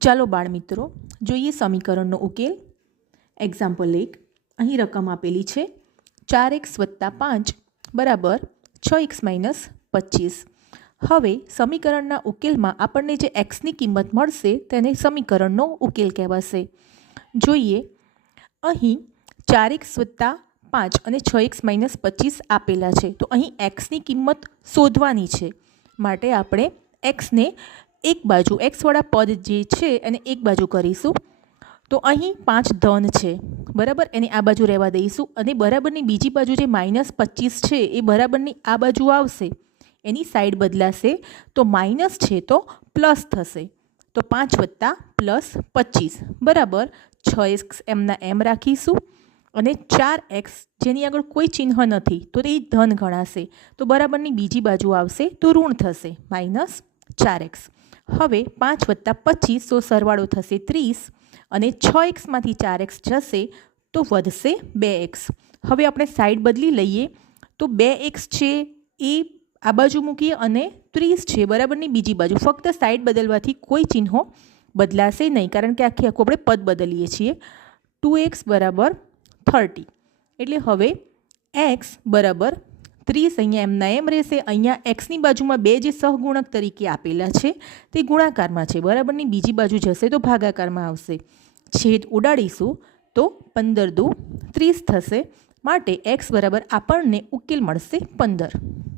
ચાલો બાળમિત્રો જોઈએ સમીકરણનો ઉકેલ. એક્ઝામ્પલ 1. અહીં રકમ આપેલી છે 4x + 5 બરાબર 6x - 25. હવે સમીકરણના ઉકેલમાં આપણને જે xની કિંમત મળશે તેને સમીકરણનો ઉકેલ કહેવાશે. જોઈએ અહીં 4x + 5 અને 6x - 25 આપેલા છે, તો અહીં xની કિંમત શોધવાની છે. માટે આપણે xને એક બાજુ xવાળા પદ જે છે એને એક બાજુ કરીશું. તો અહીં 5 ધન છે બરાબર, એને આ બાજુ રહેવા દઈશું અને બરાબરની બીજી બાજુ જે -25 છે એ બરાબરની આ બાજુ આવશે, એની સાઈડ બદલાશે તો માઇનસ છે તો પ્લસ થશે. તો 5 + +25 બરાબર 6x એમના એમ રાખીશું અને 4x જેની આગળ કોઈ ચિહ્ન નથી તો એ ધન ગણાશે, તો બરાબરની બીજી બાજુ આવશે તો ઋણ થશે -4x. હવે 5 + 25 તો સરવાળો થશે 30 અને 6x માંથી 4x જશે તો વધશે 2x. હવે આપણે સાઈડ બદલી લઈએ તો 2x છે એ આ બાજુ મૂકીએ અને 30 છે બરાબરની બીજી બાજુ. ફક્ત સાઈડ બદલવાથી કોઈ ચિહ્નો બદલાશે નહીં, કારણ કે આખું આપણે પદ બદલીએ છીએ. 2x = 30 એટલે હવે x બરાબર 30 અહીંયા એમના એમ રહેશે. અહીંયા એક્સની બાજુમાં 2 જે સહગુણક તરીકે આપેલા છે તે ગુણાકારમાં છે, બરાબરની બીજી બાજુ જશે તો ભાગાકારમાં આવશે. છેદ ઉડાડીશું તો 15 × 2 = 30 થશે. માટે x બરાબર આપણને ઉકેલ મળશે 15.